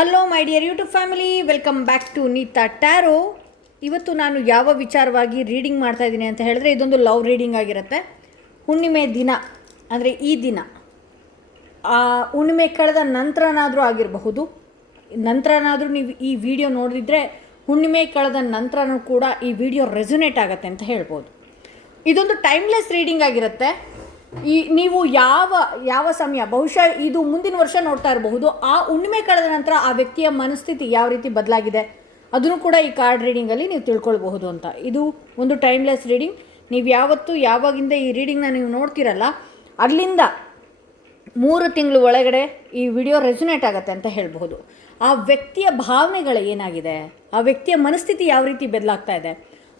Hello my dear YouTube family, welcome back to Neeta tarot. ಇವತ್ತು ನಾನು ಯಾವ ವಿಚಾರವಾಗಿ ರೀಡಿಂಗ್ ಮಾಡ್ತಾ ಇದ್ದೀನಿ ಅಂತ ಹೇಳಿದ್ರೆ, ಇದೊಂದು ಲವ್ ರೀಡಿಂಗ್ ಆಗಿರುತ್ತೆ. ಹುಣ್ಣಿಮೆ ದಿನ ಅಂದರೆ ಈ ದಿನ, ಹುಣ್ಣಿಮೆ ಕಳೆದ ನಂತರನಾದರೂ ಆಗಿರಬಹುದು, ನಂತರನಾದರೂ ನೀವು ಈ ವಿಡಿಯೋ ನೋಡಿದರೆ ಹುಣ್ಣಿಮೆ ಕಳೆದ ನಂತರನೂ ಕೂಡ ಈ ವಿಡಿಯೋ ರೆಸೊನೇಟ್ ಆಗುತ್ತೆ ಅಂತ ಹೇಳ್ಬೋದು. ಇದೊಂದು ಟೈಮ್ಲೆಸ್ ರೀಡಿಂಗ್ ಆಗಿರುತ್ತೆ. ನೀವು ಯಾವ ಸಮಯ, ಬಹುಶಃ ಇದು ಮುಂದಿನ ವರ್ಷ ನೋಡ್ತಾ ಇರಬಹುದು, ಆ ಹುಣ್ಣಿಮೆ ಕಳೆದ ನಂತರ ಆ ವ್ಯಕ್ತಿಯ ಮನಸ್ಥಿತಿ ಯಾವ ರೀತಿ ಬದಲಾಗಿದೆ ಅದನ್ನು ಕೂಡ ಈ ಕಾರ್ಡ್ ರೀಡಿಂಗಲ್ಲಿ ನೀವು ತಿಳ್ಕೊಳ್ಬಹುದು ಅಂತ. ಇದು ಒಂದು ಟೈಮ್ಲೆಸ್ ರೀಡಿಂಗ್. ನೀವು ಯಾವಾಗಿಂದ ಈ ರೀಡಿಂಗ್ನ ನೀವು ನೋಡ್ತಿರಲ್ಲ, ಅಲ್ಲಿಂದ 3 ತಿಂಗಳು ಒಳಗಡೆ ಈ ವಿಡಿಯೋ ರೆಸೊನೇಟ್ ಆಗುತ್ತೆ ಅಂತ ಹೇಳ್ಬಹುದು. ಆ ವ್ಯಕ್ತಿಯ ಭಾವನೆಗಳು ಏನಾಗಿದೆ, ಆ ವ್ಯಕ್ತಿಯ ಮನಸ್ಥಿತಿ ಯಾವ ರೀತಿ ಬದಲಾಗ್ತಾ ಇದೆ,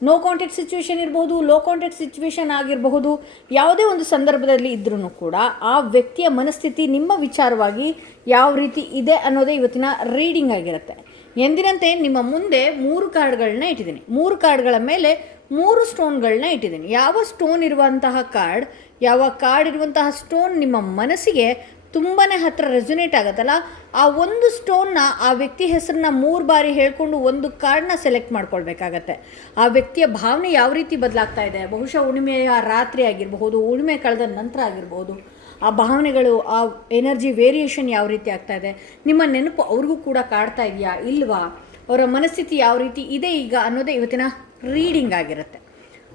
ನೋ ಕಾಂಟ್ಯಾಕ್ಟ್ ಸಿಚುವೇಶನ್ ಇರಬಹುದು, ಲೋ ಕಾಂಟ್ಯಾಕ್ಟ್ ಸಿಚುವೇಶನ್ ಆಗಿರಬಹುದು, ಯಾವುದೇ ಒಂದು ಸಂದರ್ಭದಲ್ಲಿ ಇದ್ರೂ ಕೂಡ ಆ ವ್ಯಕ್ತಿಯ ಮನಸ್ಥಿತಿ ನಿಮ್ಮ ವಿಚಾರವಾಗಿ ಯಾವ ರೀತಿ ಇದೆ ಅನ್ನೋದೇ ಇವತ್ತಿನ ರೀಡಿಂಗ್ ಆಗಿರುತ್ತೆ. ಎಂದಿನಂತೆ ನಿಮ್ಮ ಮುಂದೆ 3 ಕಾರ್ಡ್ಗಳನ್ನ ಇಟ್ಟಿದ್ದೀನಿ. 3 ಕಾರ್ಡ್ಗಳ ಮೇಲೆ 3 ಸ್ಟೋನ್ಗಳನ್ನ ಇಟ್ಟಿದ್ದೀನಿ. ಯಾವ ಸ್ಟೋನ್ ಇರುವಂತಹ ಕಾರ್ಡ್, ಯಾವ ಕಾರ್ಡ್ ಇರುವಂತಹ ಸ್ಟೋನ್ ನಿಮ್ಮ ಮನಸ್ಸಿಗೆ ತುಂಬಾ ಹತ್ತಿರ ರೆಸೊನೇಟ್ ಆಗುತ್ತಲ್ಲ, ಆ ಒಂದು ಸ್ಟೋನ್ನ, ಆ ವ್ಯಕ್ತಿ ಹೆಸರನ್ನ 3 ಬಾರಿ ಹೇಳ್ಕೊಂಡು ಒಂದು ಕಾರ್ಡ್ನ ಸೆಲೆಕ್ಟ್ ಮಾಡ್ಕೊಳ್ಬೇಕಾಗತ್ತೆ. ಆ ವ್ಯಕ್ತಿಯ ಭಾವನೆ ಯಾವ ರೀತಿ ಬದಲಾಗ್ತಾ ಇದೆ, ಬಹುಶಃ ಹುಣ್ಣಿಮೆಯ ರಾತ್ರಿ ಆಗಿರಬಹುದು, ಹುಣ್ಣಿಮೆ ಕಳೆದ ನಂತರ ಆಗಿರ್ಬೋದು, ಆ ಭಾವನೆಗಳು, ಆ ಎನರ್ಜಿ ವೇರಿಯೇಷನ್ ಯಾವ ರೀತಿ ಆಗ್ತಾ ಇದೆ, ನಿಮ್ಮ ನೆನಪು ಅವ್ರಿಗೂ ಕೂಡ ಕಾಡ್ತಾ ಇದೆಯಾ ಇಲ್ವಾ, ಅವರ ಮನಸ್ಥಿತಿ ಯಾವ ರೀತಿ ಇದೆ ಈಗ ಅನ್ನೋದೇ ಇವತ್ತಿನ ರೀಡಿಂಗ್ ಆಗಿರುತ್ತೆ.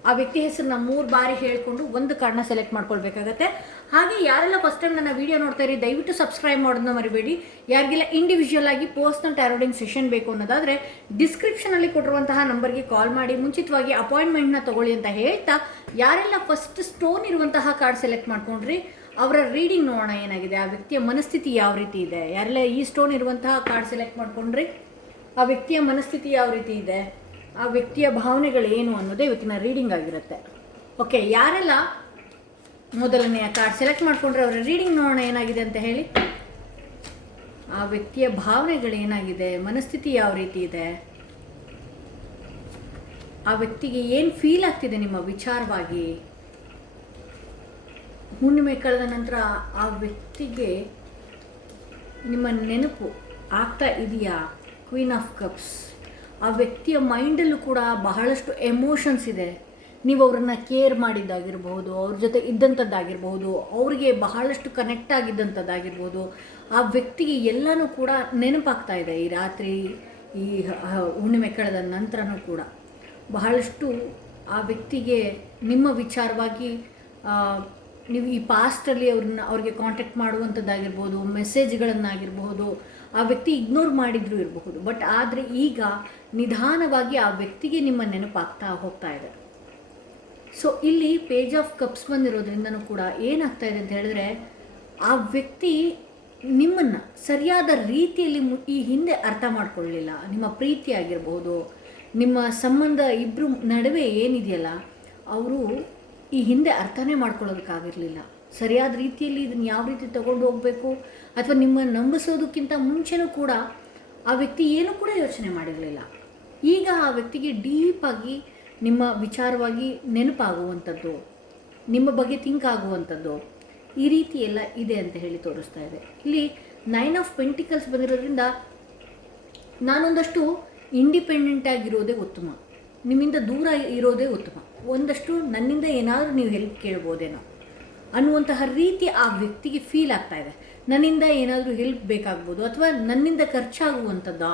ಆ ವ್ಯಕ್ತಿ ಹೆಸರನ್ನ 3 ಬಾರಿ ಹೇಳ್ಕೊಂಡು ಒಂದು ಕಾರ್ಡ್ನ ಸೆಲೆಕ್ಟ್ ಮಾಡ್ಕೊಳ್ಬೇಕಾಗತ್ತೆ. ಹಾಗೆ ಯಾರೆಲ್ಲ ಫಸ್ಟ್ ಟೈಮ್ ನನ್ನ ವೀಡಿಯೋ ನೋಡ್ತಾ ಇರಿ, ದಯವಿಟ್ಟು ಸಬ್ಸ್ಕ್ರೈಬ್ ಮಾಡೋದನ್ನ ಮರಿಬೇಡಿ. ಯಾರಿಗೆಲ್ಲ ಇಂಡಿವಿಜುವಲ್ ಆಗಿ ಪರ್ಸ್ನಲ್ ಟ್ಯಾರೋಡಿಂಗ್ ಸೆಷನ್ ಬೇಕು ಅನ್ನೋದಾದರೆ ಡಿಸ್ಕ್ರಿಪ್ಷನಲ್ಲಿ ಕೊಟ್ಟಿರುವಂತಹ ನಂಬರ್ಗೆ ಕಾಲ್ ಮಾಡಿ ಮುಂಚಿತವಾಗಿ ಅಪಾಯಿಂಟ್ಮೆಂಟ್ನ ತೊಗೊಳ್ಳಿ ಅಂತ ಹೇಳ್ತಾ, ಯಾರೆಲ್ಲ ಫಸ್ಟ್ ಸ್ಟೋನ್ ಇರುವಂತಹ ಕಾರ್ಡ್ ಸೆಲೆಕ್ಟ್ ಮಾಡ್ಕೊಂಡ್ರಿ ಅವರ ರೀಡಿಂಗ್ ನೋಡೋಣ ಏನಾಗಿದೆ, ಆ ವ್ಯಕ್ತಿಯ ಮನಸ್ಥಿತಿ ಯಾವ ರೀತಿ ಇದೆ. ಯಾರೆಲ್ಲ ಈ ಸ್ಟೋನ್ ಇರುವಂತಹ ಕಾರ್ಡ್ ಸೆಲೆಕ್ಟ್ ಮಾಡ್ಕೊಂಡ್ರಿ, ಆ ವ್ಯಕ್ತಿಯ ಮನಸ್ಥಿತಿ ಯಾವ ರೀತಿ ಇದೆ, ಆ ವ್ಯಕ್ತಿಯ ಭಾವನೆಗಳು ಏನು ಅನ್ನೋದೇ ಇವತ್ತಿನ ರೀಡಿಂಗ್ ಆಗಿರುತ್ತೆ. ಓಕೆ, ಯಾರೆಲ್ಲ ಮೊದಲನೆಯ ಕಾರ್ಡ್ ಸೆಲೆಕ್ಟ್ ಮಾಡಿಕೊಂಡ್ರೆ ಅವರ ರೀಡಿಂಗ್ ನೋಡೋಣ ಏನಾಗಿದೆ ಅಂತ ಹೇಳಿ. ಆ ವ್ಯಕ್ತಿಯ ಭಾವನೆಗಳು ಏನಾಗಿದೆ, ಮನಸ್ಥಿತಿ ಯಾವ ರೀತಿ ಇದೆ, ಆ ವ್ಯಕ್ತಿಗೆ ಏನು ಫೀಲ್ ಆಗ್ತಿದೆ ನಿಮ್ಮ ವಿಚಾರವಾಗಿ, ಹುಣ್ಣಿಮೆ ಕಳೆದ ನಂತರ ಆ ವ್ಯಕ್ತಿಗೆ ನಿಮ್ಮ ನೆನಪು ಆಗ್ತಾ ಇದೆಯಾ. ಕ್ವೀನ್ ಆಫ್ ಕಪ್ಸ್, ಆ ವ್ಯಕ್ತಿಯ ಮೈಂಡಲ್ಲೂ ಕೂಡ ಬಹಳಷ್ಟು ಎಮೋಷನ್ಸ್ ಇದೆ. ನೀವು ಅವರನ್ನ ಕೇರ್ ಮಾಡಿದ್ದಾಗಿರ್ಬೋದು, ಅವ್ರ ಜೊತೆ ಇದ್ದಂಥದ್ದಾಗಿರ್ಬೋದು, ಅವರಿಗೆ ಬಹಳಷ್ಟು ಕನೆಕ್ಟ್ ಆಗಿದ್ದಂಥದ್ದಾಗಿರ್ಬೋದು, ಆ ವ್ಯಕ್ತಿಗೆ ಎಲ್ಲನೂ ಕೂಡ ನೆನಪಾಗ್ತಾ ಇದೆ ಈ ರಾತ್ರಿ, ಈ ಹುಣ್ಣಿಮೆ ಕಳೆದ ನಂತರನೂ ಕೂಡ ಬಹಳಷ್ಟು ಆ ವ್ಯಕ್ತಿಗೆ ನಿಮ್ಮ ವಿಚಾರವಾಗಿ ನೀವು ಈ ಪಾಸ್ಟಲ್ಲಿ ಅವ್ರಿಗೆ ಕಾಂಟ್ಯಾಕ್ಟ್ ಮಾಡುವಂಥದ್ದಾಗಿರ್ಬೋದು, ಮೆಸೇಜ್ಗಳನ್ನಾಗಿರ್ಬೋದು, ಆ ವ್ಯಕ್ತಿ ಇಗ್ನೋರ್ ಮಾಡಿದರೂ ಇರಬಹುದು. ಬಟ್ ಆದರೆ ಈಗ ನಿಧಾನವಾಗಿ ಆ ವ್ಯಕ್ತಿಗೆ ನಿಮ್ಮ ನೆನಪಾಗ್ತಾ ಹೋಗ್ತಾ ಇದೆ. ಸೊ ಇಲ್ಲಿ ಪೇಜ್ ಆಫ್ ಕಪ್ಸ್ ಬಂದಿರೋದ್ರಿಂದನೂ ಕೂಡ ಏನಾಗ್ತಾ ಇದೆ ಅಂತ ಹೇಳಿದ್ರೆ, ಆ ವ್ಯಕ್ತಿ ನಿಮ್ಮನ್ನು ಸರಿಯಾದ ರೀತಿಯಲ್ಲಿ ಈ ಹಿಂದೆ ಅರ್ಥ ಮಾಡ್ಕೊಳ್ಳಲಿಲ್ಲ. ನಿಮ್ಮ ಪ್ರೀತಿ ಆಗಿರ್ಬೋದು, ನಿಮ್ಮ ಸಂಬಂಧ ಇಬ್ಬರು ನಡುವೆ ಏನಿದೆಯಲ್ಲ, ಅವರು ಈ ಹಿಂದೆ ಅರ್ಥನೇ ಮಾಡ್ಕೊಳ್ಳೋದಕ್ಕಾಗಿರಲಿಲ್ಲ. ಸರಿಯಾದ ರೀತಿಯಲ್ಲಿ ಇದನ್ನು ಯಾವ ರೀತಿ ತಗೊಂಡು ಹೋಗಬೇಕು, ಅಥವಾ ನಿಮ್ಮ ನಂಬಿಸೋದಕ್ಕಿಂತ ಮುಂಚೆನೂ ಕೂಡ ಆ ವ್ಯಕ್ತಿ ಏನೂ ಕೂಡ ಯೋಚನೆ ಮಾಡಿರಲಿಲ್ಲ. ಈಗ ಆ ವ್ಯಕ್ತಿಗೆ ಡೀಪಾಗಿ ನಿಮ್ಮ ವಿಚಾರವಾಗಿ ನೆನಪಾಗುವಂಥದ್ದು, ನಿಮ್ಮ ಬಗ್ಗೆ ಥಿಂಕ್ ಆಗುವಂಥದ್ದು, ಈ ರೀತಿ ಎಲ್ಲ ಇದೆ ಅಂತ ಹೇಳಿ ತೋರಿಸ್ತಾ ಇದೆ. ಇಲ್ಲಿ 9 ಆಫ್ ಪೆಂಟಿಕಲ್ಸ್ ಬಂದಿರೋದ್ರಿಂದ ನಾನೊಂದಷ್ಟು ಇಂಡಿಪೆಂಡೆಂಟ್ ಆಗಿರೋದೇ ಉತ್ತಮ, ನಿಮ್ಮಿಂದ ದೂರ ಇರೋದೇ ಉತ್ತಮ, ಒಂದಷ್ಟು ನನ್ನಿಂದ ಏನಾದರೂ ನೀವು ಹೆಲ್ಪ್ ಕೇಳ್ಬೋದೇನೋ ಅನ್ನುವಂತಹ ರೀತಿ ಆ ವ್ಯಕ್ತಿಗೆ ಫೀಲ್ ಆಗ್ತಾ ಇದೆ. ನನ್ನಿಂದ ಏನಾದರೂ ಹೆಲ್ಪ್ ಬೇಕಾಗ್ಬೋದು, ಅಥವಾ ನನ್ನಿಂದ ಖರ್ಚಾಗುವಂಥದ್ದು,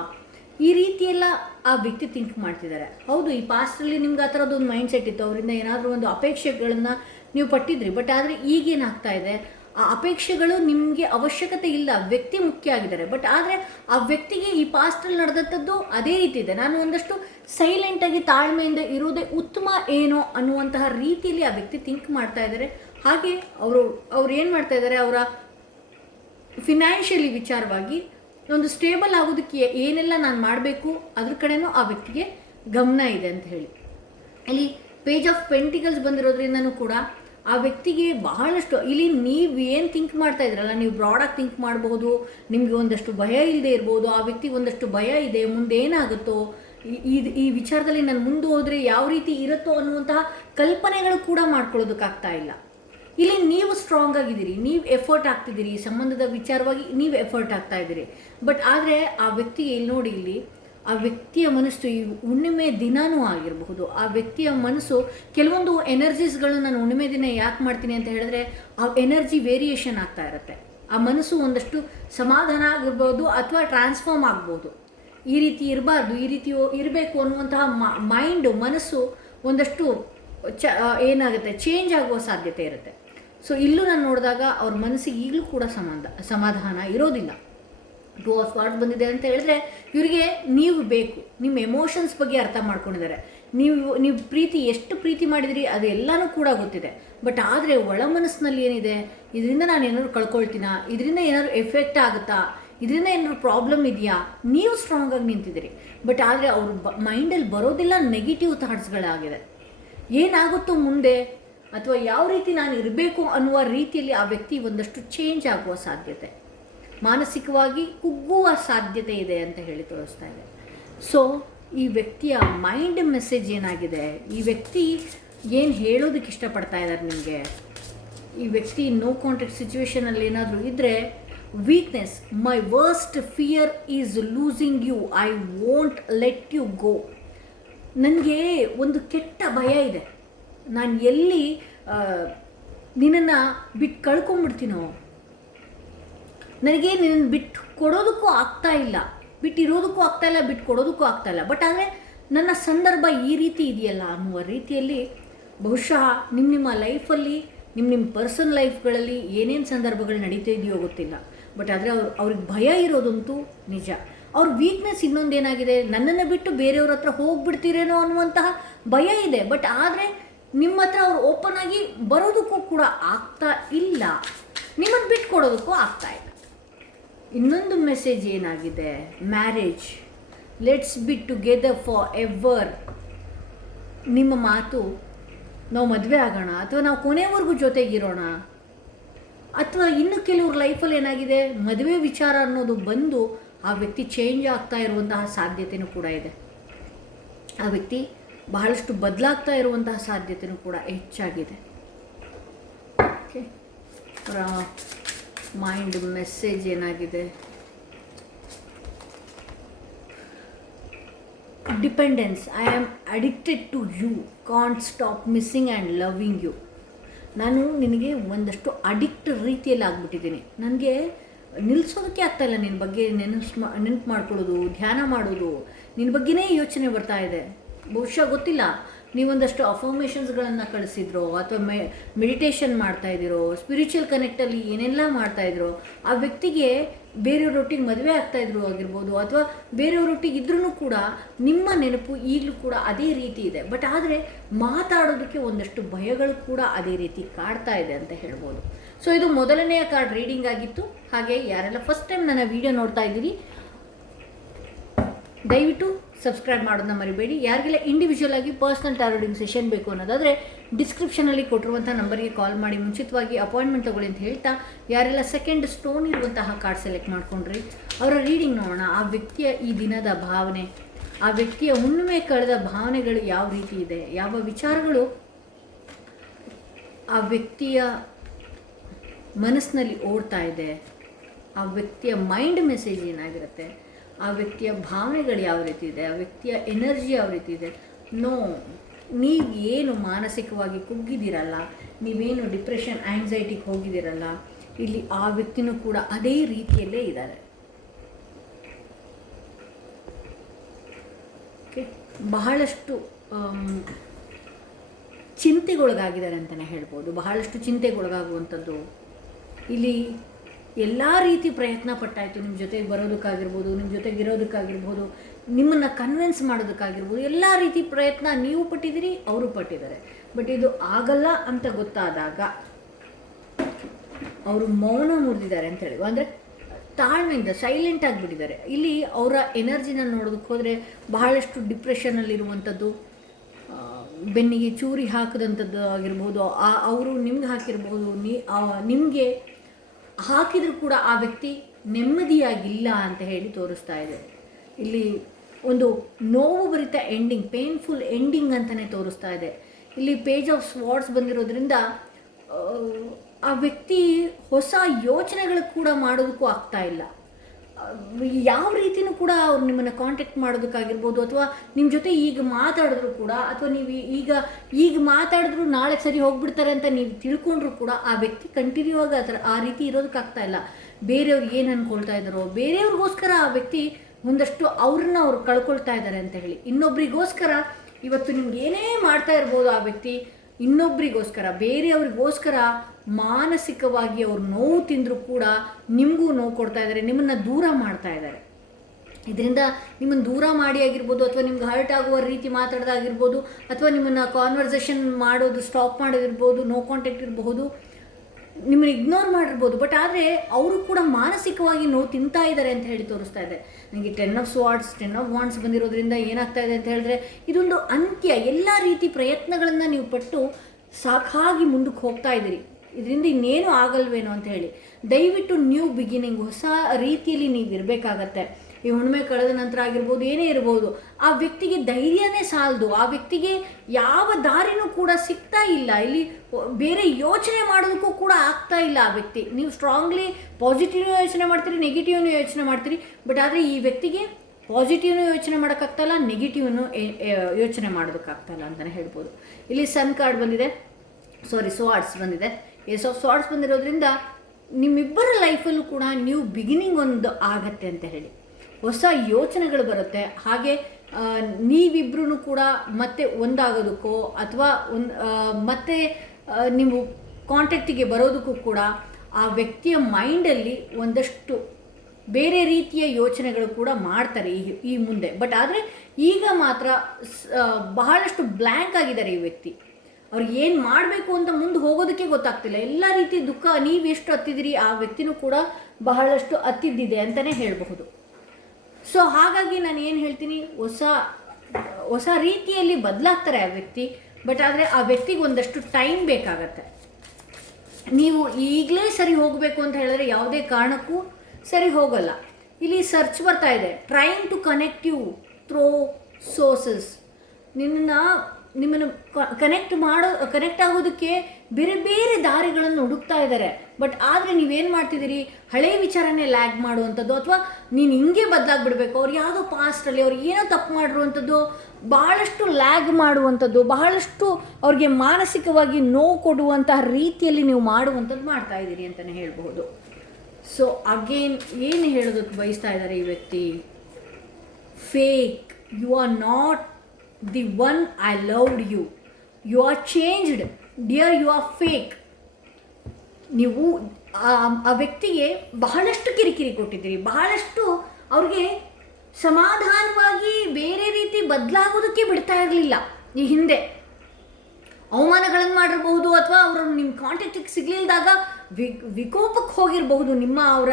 ಈ ರೀತಿಯೆಲ್ಲ ಆ ವ್ಯಕ್ತಿ ಥಿಂಕ್ ಮಾಡ್ತಿದ್ದಾರೆ. ಹೌದು, ಈ ಪಾಸ್ಟಲ್ಲಿ ನಿಮ್ಗೆ ಆ ಥರದ್ದೊಂದು ಮೈಂಡ್ ಸೆಟ್ ಇತ್ತು, ಅವರಿಂದ ಏನಾದರೂ ಒಂದು ಅಪೇಕ್ಷೆಗಳನ್ನು ನೀವು ಪಟ್ಟಿದ್ರಿ. ಬಟ್ ಆದರೆ ಈಗೇನಾಗ್ತಾ ಇದೆ, ಆ ಅಪೇಕ್ಷೆಗಳು ನಿಮಗೆ ಅವಶ್ಯಕತೆ ಇಲ್ಲ, ವ್ಯಕ್ತಿ ಮುಖ್ಯ ಆಗಿದ್ದಾರೆ. ಬಟ್ ಆದರೆ ಆ ವ್ಯಕ್ತಿಗೆ ಈ ಪಾಸ್ಟಲ್ಲಿ ನಡೆದಂಥದ್ದು ಅದೇ ರೀತಿ ಇದೆ. ನಾನು ಒಂದಷ್ಟು ಸೈಲೆಂಟಾಗಿ ತಾಳ್ಮೆಯಿಂದ ಇರೋದೇ ಉತ್ತಮ ಏನೋ ಅನ್ನುವಂತಹ ರೀತಿಯಲ್ಲಿ ಆ ವ್ಯಕ್ತಿ ಥಿಂಕ್ ಮಾಡ್ತಾ ಇದ್ದಾರೆ. ಹಾಗೆ ಅವ್ರು ಏನು ಮಾಡ್ತಾ ಇದ್ದಾರೆ, ಅವರ ಫಿನಾನ್ಷಿಯಲಿ ವಿಚಾರವಾಗಿ ಒಂದು ಸ್ಟೇಬಲ್ ಆಗೋದಕ್ಕೆ ಏನೆಲ್ಲ ನಾನು ಮಾಡಬೇಕು ಅದ್ರ ಕಡೆನೂ ಆ ವ್ಯಕ್ತಿಗೆ ಗಮನ ಇದೆ ಅಂತ ಹೇಳಿ. ಇಲ್ಲಿ ಪೇಜ್ ಆಫ್ ಪೆಂಟಿಕಲ್ಸ್ ಬಂದಿರೋದ್ರಿಂದನೂ ಕೂಡ ಆ ವ್ಯಕ್ತಿಗೆ ಬಹಳಷ್ಟು, ಇಲ್ಲಿ ನೀವು ಏನು ಥಿಂಕ್ ಮಾಡ್ತಾ ಇದ್ರಲ್ಲ, ನೀವು ಬ್ರಾಡಾಗಿ ಥಿಂಕ್ ಮಾಡಬಹುದು, ನಿಮಗೆ ಒಂದಷ್ಟು ಭಯ ಇಲ್ಲದೆ ಇರ್ಬೋದು, ಆ ವ್ಯಕ್ತಿಗೆ ಒಂದಷ್ಟು ಭಯ ಇದೆ, ಮುಂದೆ ಏನಾಗುತ್ತೋ, ಈ ವಿಚಾರದಲ್ಲಿ ನಾನು ಮುಂದೆ ಹೋದರೆ ಯಾವ ರೀತಿ ಇರುತ್ತೋ ಅನ್ನುವಂತಹ ಕಲ್ಪನೆಗಳು ಕೂಡ ಮಾಡ್ಕೊಳ್ಳೋದಕ್ಕಾಗ್ತಾ ಇಲ್ಲ. ಇಲ್ಲಿ ನೀವು ಸ್ಟ್ರಾಂಗ್ ಆಗಿದ್ದೀರಿ, ನೀವು ಎಫರ್ಟ್ ಆಗ್ತಿದ್ದೀರಿ, ಸಂಬಂಧದ ವಿಚಾರವಾಗಿ ನೀವು ಎಫರ್ಟ್ ಆಗ್ತಾ ಇದ್ದೀರಿ. ಬಟ್ ಆದರೆ ಆ ವ್ಯಕ್ತಿಗೆ ಇಲ್ಲಿ ನೋಡಿ, ಇಲ್ಲಿ ಆ ವ್ಯಕ್ತಿಯ ಮನಸ್ಸು ಈ ಹುಣ್ಣಿಮೆ ದಿನಾನೂ ಆಗಿರಬಹುದು, ಆ ವ್ಯಕ್ತಿಯ ಮನಸ್ಸು ಕೆಲವೊಂದು ಎನರ್ಜೀಸ್ಗಳನ್ನ ನಾನು ಹುಣ್ಣಿಮೆ ದಿನ ಯಾಕೆ ಮಾಡ್ತೀನಿ ಅಂತ ಹೇಳಿದ್ರೆ ಆ ಎನರ್ಜಿ ವೇರಿಯೇಷನ್ ಆಗ್ತಾ ಇರುತ್ತೆ. ಆ ಮನಸ್ಸು ಒಂದಷ್ಟು ಸಮಾಧಾನ ಆಗಿರ್ಬೋದು ಅಥವಾ ಟ್ರಾನ್ಸ್ಫಾರ್ಮ್ ಆಗ್ಬೋದು. ಈ ರೀತಿ ಇರಬಾರ್ದು, ಈ ರೀತಿ ಇರಬೇಕು ಅನ್ನುವಂತಹ ಮನಸ್ಸು ಒಂದಷ್ಟು ಏನಾಗುತ್ತೆ, ಚೇಂಜ್ ಆಗುವ ಸಾಧ್ಯತೆ ಇರುತ್ತೆ. ಸೊ ಇಲ್ಲೂ ನಾನು ನೋಡಿದಾಗ ಅವ್ರ ಮನಸ್ಸಿಗೆ ಈಗಲೂ ಕೂಡ ಸಮಾಧಾನ ಇರೋದಿಲ್ಲ. 2 ಆಫ್ ವಾರ್ಡ್ ಬಂದಿದೆ ಅಂತ ಹೇಳಿದ್ರೆ ಇವರಿಗೆ ನೀವು ಬೇಕು, ನಿಮ್ಮ ಎಮೋಷನ್ಸ್ ಬಗ್ಗೆ ಅರ್ಥ ಮಾಡ್ಕೊಂಡಿದ್ದಾರೆ. ನೀವು ಪ್ರೀತಿ ಎಷ್ಟು ಪ್ರೀತಿ ಮಾಡಿದಿರಿ ಅದೆಲ್ಲನೂ ಕೂಡ ಗೊತ್ತಿದೆ. ಬಟ್ ಆದರೆ ಒಳ ಮನಸ್ಸಿನಲ್ಲಿ ಏನಿದೆ, ಇದರಿಂದ ನಾನು ಏನಾದ್ರು ಕಳ್ಕೊಳ್ತೀನಾ, ಇದರಿಂದ ಏನಾದ್ರು ಎಫೆಕ್ಟ್ ಆಗುತ್ತಾ, ಇದರಿಂದ ಏನಾದ್ರು ಪ್ರಾಬ್ಲಮ್ ಇದೆಯಾ, ನೀವು ಸ್ಟ್ರಾಂಗ್ ಆಗಿ ನಿಂತಿದ್ದೀರಿ. ಬಟ್ ಆದರೆ ಅವ್ರ ಮೈಂಡಲ್ಲಿ ಬರೋದಿಲ್ಲ ನೆಗೆಟಿವ್ ಥಾಟ್ಸ್ಗಳಾಗಿದೆ. ಏನಾಗುತ್ತೋ ಮುಂದೆ ಅಥವಾ ಯಾವ ರೀತಿ ನಾನು ಇರಬೇಕು ಅನ್ನುವ ರೀತಿಯಲ್ಲಿ ಆ ವ್ಯಕ್ತಿ ಒಂದಷ್ಟು ಚೇಂಜ್ ಆಗುವ ಸಾಧ್ಯತೆ, ಮಾನಸಿಕವಾಗಿ ಕುಗ್ಗುವ ಸಾಧ್ಯತೆ ಇದೆ ಅಂತ ಹೇಳಿ ತೋರಿಸ್ತಾ ಇದೆ. ಸೊ ಈ ವ್ಯಕ್ತಿಯ ಮೈಂಡ್ ಮೆಸೇಜ್ ಏನಾಗಿದೆ, ಈ ವ್ಯಕ್ತಿ ಏನು ಹೇಳೋದಕ್ಕೆ ಇಷ್ಟಪಡ್ತಾ ಇದ್ದಾರೆ ನಿಮಗೆ, ಈ ವ್ಯಕ್ತಿ ನೋ ಕಾಂಟ್ಯಾಕ್ಟ್ ಸಿಚುವೇಶನಲ್ಲಿ ಏನಾದರೂ ಇದ್ದರೆ, weakness, my worst fear is losing you, I won't let you go. ನನಗೆ ಒಂದು ಕೆಟ್ಟ ಭಯ ಇದೆ, ನಾನು ಎಲ್ಲಿ ನಿನ್ನನ್ನು ಬಿಟ್ಟು ಕಳ್ಕೊಂಡ್ಬಿಡ್ತೀನೋ, ನನಗೆ ನಿನ್ನ ಬಿಟ್ಟು ಕೊಡೋದಕ್ಕೂ ಆಗ್ತಾ ಇಲ್ಲ, ಬಿಟ್ಟಿರೋದಕ್ಕೂ ಆಗ್ತಾ ಇಲ್ಲ, ಬಿಟ್ಟು ಕೊಡೋದಕ್ಕೂ ಆಗ್ತಾ ಇಲ್ಲ. ಬಟ್ ಆದರೆ ನನ್ನ ಸಂದರ್ಭ ಈ ರೀತಿ ಇದೆಯಲ್ಲ ಅನ್ನುವ ರೀತಿಯಲ್ಲಿ ಬಹುಶಃ ನಿಮ್ಮ ಲೈಫಲ್ಲಿ ನಿಮ್ಮ ಪರ್ಸನಲ್ ಲೈಫ್ಗಳಲ್ಲಿ ಏನೇನು ಸಂದರ್ಭಗಳು ನಡೀತಾ ಇದೆಯೋ ಗೊತ್ತಿಲ್ಲ. ಬಟ್ ಆದರೆ ಅವ್ರಿಗೆ ಭಯ ಇರೋದಂತೂ ನಿಜ. ಅವ್ರ ವೀಕ್ನೆಸ್ ಇನ್ನೊಂದೇನಾಗಿದೆ, ನನ್ನನ್ನು ಬಿಟ್ಟು ಬೇರೆಯವ್ರ ಹತ್ರ ಹೋಗ್ಬಿಡ್ತೀರೇನೋ ಅನ್ನುವಂತಹ ಭಯ ಇದೆ. ಬಟ್ ಆದರೆ ನಿಮ್ಮ ಹತ್ರ ಅವ್ರು ಓಪನ್ ಆಗಿ ಬರೋದಕ್ಕೂ ಕೂಡ ಆಗ್ತಾ ಇಲ್ಲ, ನಿಮ್ಮನ್ನು ಬಿಟ್ಟು ಕೊಡೋದಕ್ಕೂ ಆಗ್ತಾ ಇಲ್ಲ. ಇನ್ನೊಂದು ಮೆಸೇಜ್ ಏನಾಗಿದೆ, marriage, let's be together for ever. ನಿಮ್ಮ ಮಾತು, ನಾವು ಮದುವೆ ಆಗೋಣ ಅಥವಾ ನಾವು ಕೊನೆವರೆಗೂ ಜೊತೆಗಿರೋಣ, ಅಥವಾ ಇನ್ನು ಕೆಲವ್ರ ಲೈಫಲ್ಲಿ ಏನಾಗಿದೆ, ಮದುವೆ ವಿಚಾರ ಅನ್ನೋದು ಬಂದು ಆ ವ್ಯಕ್ತಿ ಚೇಂಜ್ ಆಗ್ತಾ ಇರುವಂತಹ ಸಾಧ್ಯತೆಯೂ ಕೂಡ ಇದೆ. ಆ ವ್ಯಕ್ತಿ ಬಹಳಷ್ಟು ಬದಲಾಗ್ತಾ ಇರುವಂತಹ ಸಾಧ್ಯತೆಯೂ ಕೂಡ ಹೆಚ್ಚಾಗಿದೆ. ಓಕೆ, ಮೈಂಡ್ ಮೆಸೇಜ್ ಏನಾಗಿದೆ, dependence, I am addicted to you, can't stop missing and loving you. ನಾನು ನಿನಗೆ ಒಂದಷ್ಟು ಅಡಿಕ್ಟ್ ರೀತಿಯಲ್ಲಿ ಆಗಿಬಿಟ್ಟಿದ್ದೀನಿ, ನನಗೆ ನಿಲ್ಲಿಸೋದಕ್ಕೆ ಆಗ್ತಾಯಿಲ್ಲ. ನಿನ್ನ ಬಗ್ಗೆ ನೆನಪು ಮಾಡ್ಕೊಳ್ಳೋದು, ಧ್ಯಾನ ಮಾಡೋದು, ನಿನ್ನ ಬಗ್ಗೆನೇ ಯೋಚನೆ ಬರ್ತಾ ಇದೆ. ಬಹುಶಃ ಗೊತ್ತಿಲ್ಲ, ನೀವೊಂದಷ್ಟು ಅಫರ್ಮೇಷನ್ಸ್ಗಳನ್ನು ಕಳಿಸಿದ್ರೋ ಅಥವಾ ಮೆಡಿಟೇಷನ್ ಮಾಡ್ತಾಯಿದ್ದೀರೋ, ಸ್ಪಿರಿಚುವಲ್ ಕನೆಕ್ಟಲ್ಲಿ ಏನೆಲ್ಲ ಮಾಡ್ತಾಯಿದ್ರೋ, ಆ ವ್ಯಕ್ತಿಗೆ ಬೇರೆಯವ್ರೊಟ್ಟಿಗೆ ಮದುವೆ ಆಗ್ತಾಯಿದ್ರು ಆಗಿರ್ಬೋದು, ಅಥವಾ ಬೇರೆಯವ್ರೊಟ್ಟಿಗೆ ಇದ್ರೂ ಕೂಡ ನಿಮ್ಮ ನೆನಪು ಈಗಲೂ ಕೂಡ ಅದೇ ರೀತಿ ಇದೆ. ಬಟ್ ಆದರೆ ಮಾತಾಡೋದಕ್ಕೆ ಒಂದಷ್ಟು ಭಯಗಳು ಕೂಡ ಅದೇ ರೀತಿ ಕಾಡ್ತಾ ಇದೆ ಅಂತ ಹೇಳ್ಬೋದು. ಸೊ ಇದು ಮೊದಲನೆಯ ಕಾರ್ಡ್ ರೀಡಿಂಗ್ ಆಗಿತ್ತು. ಹಾಗೆ ಯಾರೆಲ್ಲ ಫಸ್ಟ್ ಟೈಮ್ ನನ್ನ ವಿಡಿಯೋ ನೋಡ್ತಾ ಇದ್ದೀರಿ, ದಯವಿಟ್ಟು ಸಬ್ಸ್ಕ್ರೈಬ್ ಮಾಡೋದನ್ನ ಮರಿಬೇಡಿ. ಯಾರಿಗೆಲ್ಲ ಇಂಡಿವಿಜುವಲ್ ಆಗಿ ಪರ್ಸ್ನಲ್ ಟಾರೋಡಿಂಗ್ ಸೆಷನ್ ಬೇಕು ಅನ್ನೋದಾದರೆ ಡಿಸ್ಕ್ರಿಪ್ಷನಲ್ಲಿ ಕೊಟ್ಟಿರುವಂಥ ನಂಬರ್ಗೆ ಕಾಲ್ ಮಾಡಿ ಮುಂಚಿತವಾಗಿ ಅಪಾಯಿಂಟ್ಮೆಂಟ್ ತೊಗೊಳ್ಳಿ ಅಂತ ಹೇಳ್ತಾ, ಯಾರೆಲ್ಲ ಸೆಕೆಂಡ್ ಸ್ಟೋನ್ ಇರುವಂತಹ ಕಾರ್ಡ್ ಸೆಲೆಕ್ಟ್ ಮಾಡ್ಕೊಂಡ್ರಿ ಅವರ ರೀಡಿಂಗ್ ನೋಡೋಣ. ಆ ವ್ಯಕ್ತಿಯ ಈ ದಿನದ ಭಾವನೆ, ಆ ವ್ಯಕ್ತಿಯ ಹುಣ್ಣಿಮೆ ಕಳೆದ ಭಾವನೆಗಳು ಯಾವ ರೀತಿ ಇದೆ, ಯಾವ ವಿಚಾರಗಳು ಆ ವ್ಯಕ್ತಿಯ ಮನಸ್ಸಿನಲ್ಲಿ ಓಡ್ತಾ ಇದೆ, ಆ ವ್ಯಕ್ತಿಯ ಮೈಂಡ್ ಮೆಸೇಜ್ ಏನಾಗಿರುತ್ತೆ, ಆ ವ್ಯಕ್ತಿಯ ಭಾವನೆಗಳು ಯಾವ ರೀತಿ ಇದೆ, ಆ ವ್ಯಕ್ತಿಯ ಎನರ್ಜಿ ಯಾವ ರೀತಿ ಇದೆ. ನೀವು ಏನು ಮಾನಸಿಕವಾಗಿ ಕುಗ್ಗಿದ್ದೀರಲ್ಲ, ನೀವೇನು ಡಿಪ್ರೆಷನ್ ಆ್ಯಂಗ್ಸೈಟಿಗೆ ಹೋಗಿದ್ದೀರಲ್ಲ, ಇಲ್ಲಿ ಆ ವ್ಯಕ್ತಿನೂ ಕೂಡ ಅದೇ ರೀತಿಯಲ್ಲೇ ಇದ್ದಾರೆ. ಓಕೆ, ಬಹಳಷ್ಟು ಚಿಂತೆಗೊಳಗಾಗಿದ್ದಾರೆ ಅಂತಲೇ ಹೇಳ್ಬೋದು. ಬಹಳಷ್ಟು ಚಿಂತೆಗೊಳಗಾಗುವಂಥದ್ದು. ಇಲ್ಲಿ ಎಲ್ಲ ರೀತಿ ಪ್ರಯತ್ನ ಪಟ್ಟಾಯಿತು, ನಿಮ್ಮ ಜೊತೆಗೆ ಬರೋದಕ್ಕಾಗಿರ್ಬೋದು, ನಿಮ್ಮ ಜೊತೆಗೆ ಇರೋದಕ್ಕಾಗಿರ್ಬೋದು, ನಿಮ್ಮನ್ನು ಕನ್ವಿನ್ಸ್ ಮಾಡೋದಕ್ಕಾಗಿರ್ಬೋದು, ಎಲ್ಲ ರೀತಿ ಪ್ರಯತ್ನ ನೀವು ಪಟ್ಟಿದ್ದೀರಿ, ಅವರು ಪಟ್ಟಿದ್ದಾರೆ. ಬಟ್ ಇದು ಆಗಲ್ಲ ಅಂತ ಗೊತ್ತಾದಾಗ ಅವರು ಮೌನ ಮುರಿದಿದ್ದಾರೆ ಅಂತ ಹೇಳಿ, ಅಂದರೆ ತಾಳ್ಮೆಯಿಂದ ಸೈಲೆಂಟ್ ಆಗಿಬಿಟ್ಟಿದ್ದಾರೆ. ಇಲ್ಲಿ ಅವರ ಎನರ್ಜಿನ ನೋಡೋದಕ್ಕೆ ಹೋದರೆ ಬಹಳಷ್ಟು ಡಿಪ್ರೆಷನ್ನಲ್ಲಿರುವಂಥದ್ದು, ಬೆನ್ನಿಗೆ ಚೂರಿ ಹಾಕಿದಂಥದ್ದು ಆಗಿರ್ಬೋದು, ಅವರು ನಿಮ್ಗೆ ಹಾಕಿರ್ಬೋದು, ನಿಮಗೆ ಹಾಕಿದರೂ ಕೂಡ ಆ ವ್ಯಕ್ತಿ ನೆಮ್ಮದಿಯಾಗಿಲ್ಲ ಅಂತ ಹೇಳಿ ತೋರಿಸ್ತಾ ಇದೆ. ಇಲ್ಲಿ ಒಂದು ನೋವು ಭರಿತ ಎಂಡಿಂಗ್, ಪೇನ್ಫುಲ್ ಎಂಡಿಂಗ್ ಅಂತಲೇ ತೋರಿಸ್ತಾ ಇದೆ. ಇಲ್ಲಿ ಪೇಜ್ ಆಫ್ ಸ್ವಾರ್ಡ್ಸ್ ಬಂದಿರೋದ್ರಿಂದ ಆ ವ್ಯಕ್ತಿ ಹೊಸ ಯೋಚನೆಗಳು ಕೂಡ ಮಾಡೋದಕ್ಕೂ ಆಗ್ತಾ ಇಲ್ಲ. ಯಾವ ರೀತಿಯೂ ಕೂಡ ಅವ್ರು ನಿಮ್ಮನ್ನು ಕಾಂಟ್ಯಾಕ್ಟ್ ಮಾಡೋದಕ್ಕಾಗಿರ್ಬೋದು, ಅಥವಾ ನಿಮ್ಮ ಜೊತೆ ಈಗ ಮಾತಾಡಿದ್ರು ಕೂಡ, ಅಥವಾ ನೀವು ಈಗ ಮಾತಾಡಿದ್ರು ನಾಳೆ ಸರಿ ಹೋಗ್ಬಿಡ್ತಾರೆ ಅಂತ ನೀವು ತಿಳ್ಕೊಂಡ್ರು ಕೂಡ ಆ ವ್ಯಕ್ತಿ ಕಂಟಿನ್ಯೂ ಆಗಿ ಆ ರೀತಿ ಇರೋದಕ್ಕಾಗ್ತಾ ಇಲ್ಲ. ಬೇರೆಯವ್ರು ಏನು ಅಂದ್ಕೊಳ್ತಾ ಇದ್ದಾರೋ, ಬೇರೆಯವ್ರಿಗೋಸ್ಕರ ಆ ವ್ಯಕ್ತಿ ಒಂದಷ್ಟು ಅವ್ರನ್ನ ಅವ್ರು ಕಳ್ಕೊಳ್ತಾ ಇದ್ದಾರೆ ಅಂತ ಹೇಳಿ, ಇನ್ನೊಬ್ರಿಗೋಸ್ಕರ ಇವತ್ತು ನಿಮ್ಗೆ ಏನೇ ಮಾಡ್ತಾ ಇರ್ಬೋದು ಆ ವ್ಯಕ್ತಿ, ಇನ್ನೊಬ್ರಿಗೋಸ್ಕರ ಬೇರೆಯವ್ರಿಗೋಸ್ಕರ ಮಾನಸಿಕವಾಗಿ ಅವ್ರು ನೋವು ತಿಂದರೂ ಕೂಡ ನಿಮಗೂ ನೋವು ಕೊಡ್ತಾ ಇದ್ದಾರೆ, ನಿಮ್ಮನ್ನು ದೂರ ಮಾಡ್ತಾ ಇದ್ದಾರೆ. ಇದರಿಂದ ನಿಮ್ಮನ್ನು ದೂರ ಮಾಡಿ ಆಗಿರ್ಬೋದು, ಅಥವಾ ನಿಮ್ಗೆ ಹರ್ಟ್ ಆಗುವ ರೀತಿ ಮಾತಾಡೋದಾಗಿರ್ಬೋದು, ಅಥವಾ ನಿಮ್ಮನ್ನು ಕಾನ್ವರ್ಸೇಷನ್ ಮಾಡೋದು ಸ್ಟಾಪ್ ಮಾಡೋದಿರ್ಬೋದು, ನೋ ಕಾಂಟ್ಯಾಕ್ಟ್ ಇರಬಹುದು, ನಿಮ್ಮನ್ನು ಇಗ್ನೋರ್ ಮಾಡಿರ್ಬೋದು. ಬಟ್ ಆದರೆ ಅವರು ಕೂಡ ಮಾನಸಿಕವಾಗಿ ನೋವು ತಿಂತಾ ಇದ್ದಾರೆ ಅಂತ ಹೇಳಿ ತೋರಿಸ್ತಾ ಇದೆ. ನನಗೆ 10 of Swords 10 of Wands ಬಂದಿರೋದ್ರಿಂದ ಏನಾಗ್ತಾ ಇದೆ ಅಂತ ಹೇಳಿದ್ರೆ, ಇದೊಂದು ಅಂತ್ಯ. ಎಲ್ಲ ರೀತಿ ಪ್ರಯತ್ನಗಳನ್ನು ನೀವು ಪಟ್ಟು ಸಾಕಾಗಿ ಮುಂದಕ್ಕೆ ಹೋಗ್ತಾ ಇದ್ದೀರಿ, ಇದರಿಂದ ಇನ್ನೇನು ಆಗಲ್ವೇನೋ ಅಂತ ಹೇಳಿ. ದಯವಿಟ್ಟು ನ್ಯೂ ಬಿಗಿನಿಂಗ್, ಹೊಸ ರೀತಿಯಲ್ಲಿ ನೀವು ಇರಬೇಕಾಗತ್ತೆ. ಈ ಹುಣ್ಣಿಮೆ ಕಳೆದ ನಂತರ ಆಗಿರ್ಬೋದು, ಏನೇ ಇರ್ಬೋದು, ಆ ವ್ಯಕ್ತಿಗೆ ಧೈರ್ಯನೇ ಸಾಲದು, ಆ ವ್ಯಕ್ತಿಗೆ ಯಾವ ದಾರಿನೂ ಕೂಡ ಸಿಗ್ತಾ ಇಲ್ಲ, ಇಲ್ಲಿ ಬೇರೆ ಯೋಚನೆ ಮಾಡೋದಕ್ಕೂ ಕೂಡ ಆಗ್ತಾ ಇಲ್ಲ ಆ ವ್ಯಕ್ತಿ. ನೀವು ಸ್ಟ್ರಾಂಗ್ಲಿ ಪಾಸಿಟಿವ್ನೂ ಯೋಚನೆ ಮಾಡ್ತೀರಿ, ನೆಗೆಟಿವ್ನೂ ಯೋಚನೆ ಮಾಡ್ತೀರಿ, ಬಟ್ ಆದರೆ ಈ ವ್ಯಕ್ತಿಗೆ ಪಾಸಿಟಿವ್ನೂ ಯೋಚನೆ ಮಾಡೋಕ್ಕಾಗ್ತಾಯಿಲ್ಲ, ನೆಗೆಟಿವ್ನು ಯೋಚನೆ ಮಾಡೋದಕ್ಕಾಗ್ತಾಯಿಲ್ಲ ಅಂತಲೇ ಹೇಳ್ಬೋದು. ಇಲ್ಲಿ ಸನ್ ಕಾರ್ಡ್ ಬಂದಿದೆ, ಸ್ವಾರ್ಡ್ಸ್ ಬಂದಿದೆ. ಏಸ್ ಆಫ್ ಸ್ವಾರ್ಡ್ಸ್ ಬಂದಿರೋದ್ರಿಂದ ನಿಮ್ಮಿಬ್ಬರ ಲೈಫಲ್ಲೂ ಕೂಡ ನ್ಯೂ ಬಿಗಿನಿಂಗ್ ಒಂದು ಆಗತ್ತೆ ಅಂತ ಹೇಳಿ, ಹೊಸ ಯೋಚನೆಗಳು ಬರುತ್ತೆ. ಹಾಗೆ ನೀವಿಬ್ಬರೂ ಕೂಡ ಮತ್ತೆ ಒಂದಾಗೋದಕ್ಕೋ ಅಥವಾ ಮತ್ತೆ ನೀವು ಕಾಂಟ್ಯಾಕ್ಟಿಗೆ ಬರೋದಕ್ಕೂ ಕೂಡ ಆ ವ್ಯಕ್ತಿಯ ಮೈಂಡಲ್ಲಿ ಒಂದಷ್ಟು ಬೇರೆ ರೀತಿಯ ಯೋಚನೆಗಳು ಕೂಡ ಮಾಡ್ತಾರೆ ಈ ಮುಂದೆ. ಬಟ್ ಆದರೆ ಈಗ ಮಾತ್ರ ಬಹಳಷ್ಟು ಬ್ಲ್ಯಾಂಕ್ ಆಗಿದ್ದಾರೆ ಈ ವ್ಯಕ್ತಿ. ಅವ್ರಿಗೆ ಏನು ಮಾಡಬೇಕು ಅಂತ ಮುಂದೆ ಹೋಗೋದಕ್ಕೆ ಗೊತ್ತಾಗ್ತಿಲ್ಲ. ಎಲ್ಲ ರೀತಿ ದುಃಖ ನೀವೆಷ್ಟು ಹತ್ತಿದಿರಿ, ಆ ವ್ಯಕ್ತಿನೂ ಕೂಡ ಬಹಳಷ್ಟು ಹತ್ತಿದ್ದಿದೆ ಅಂತಲೇ ಹೇಳಬಹುದು. ಸೊ ಹಾಗಾಗಿ ನಾನು ಏನು ಹೇಳ್ತೀನಿ, ಹೊಸ ರೀತಿಯಲ್ಲಿ ಬದಲಾಗ್ತಾರೆ ಆ ವ್ಯಕ್ತಿ. ಬಟ್ ಆದರೆ ಆ ವ್ಯಕ್ತಿಗೆ ಒಂದಷ್ಟು ಟೈಮ್ ಬೇಕಾಗತ್ತೆ. ನೀವು ಈಗಲೇ ಸರಿ ಹೋಗಬೇಕು ಅಂತ ಹೇಳಿದ್ರೆ ಯಾವುದೇ ಕಾರಣಕ್ಕೂ ಸರಿ ಹೋಗಲ್ಲ. ಇಲ್ಲಿ ಸರ್ಚ್ ಬರ್ತಾ ಇದೆ, trying to connect you through sources. ನಿಮ್ಮನ್ನು ಕನೆಕ್ಟ್ ಆಗೋದಕ್ಕೆ ಬೇರೆ ಬೇರೆ ದಾರಿಗಳನ್ನು ಹುಡುಕ್ತಾ ಇದ್ದಾರೆ. ಬಟ್ ಆದರೆ ನೀವೇನು ಮಾಡ್ತಿದ್ದೀರಿ, ಹಳೆಯ ವಿಚಾರನೇ ಲ್ಯಾಗ್ ಮಾಡುವಂಥದ್ದು, ಅಥವಾ ನೀನು ಹಿಂಗೆ ಬದಲಾಗ್ಬಿಡ್ಬೇಕು, ಅವ್ರು ಯಾವುದೋ ಪಾಸ್ಟಲ್ಲಿ ಅವ್ರು ಏನೋ ತಪ್ಪು ಮಾಡಿರುವಂಥದ್ದು, ಬಹಳಷ್ಟು ಲ್ಯಾಗ್ ಮಾಡುವಂಥದ್ದು, ಬಹಳಷ್ಟು ಅವ್ರಿಗೆ ಮಾನಸಿಕವಾಗಿ ನೋವು ಕೊಡುವಂತಹ ರೀತಿಯಲ್ಲಿ ನೀವು ಮಾಡುವಂಥದ್ದು ಮಾಡ್ತಾ ಇದ್ದೀರಿ ಅಂತಲೇ ಹೇಳ್ಬೋದು. ಸೊ ಅಗೇನ್ ಏನು ಹೇಳೋದಕ್ಕೆ ಬಯಸ್ತಾ ಇದ್ದಾರೆ ಈ ವ್ಯಕ್ತಿ, fake, you are not the one I loved you, you are changed dear, you are fake. ನೀವು ಆ ವ್ಯಕ್ತಿಗೆ ಬಹಳಷ್ಟು ಕಿರಿಕಿರಿ ಕೊಟ್ಟಿದ್ದೀರಿ, ಬಹಳಷ್ಟು ಅವ್ರಿಗೆ ಸಮಾಧಾನವಾಗಿ ಬೇರೆ ರೀತಿ ಬದಲಾಗೋದಕ್ಕೆ ಬಿಡ್ತಾ ಇರಲಿಲ್ಲ. ಈ ಹಿಂದೆ ಅವಮಾನಗಳನ್ನು ಮಾಡಿರಬಹುದು, ಅಥವಾ ಅವರು ನಿಮ್ಮ ಕಾಂಟ್ಯಾಕ್ಟಿಗೆ ಸಿಗಲಿಲ್ಲದಾಗ ವಿಕೋಪಕ್ಕೆ ಹೋಗಿರಬಹುದು, ಅವರ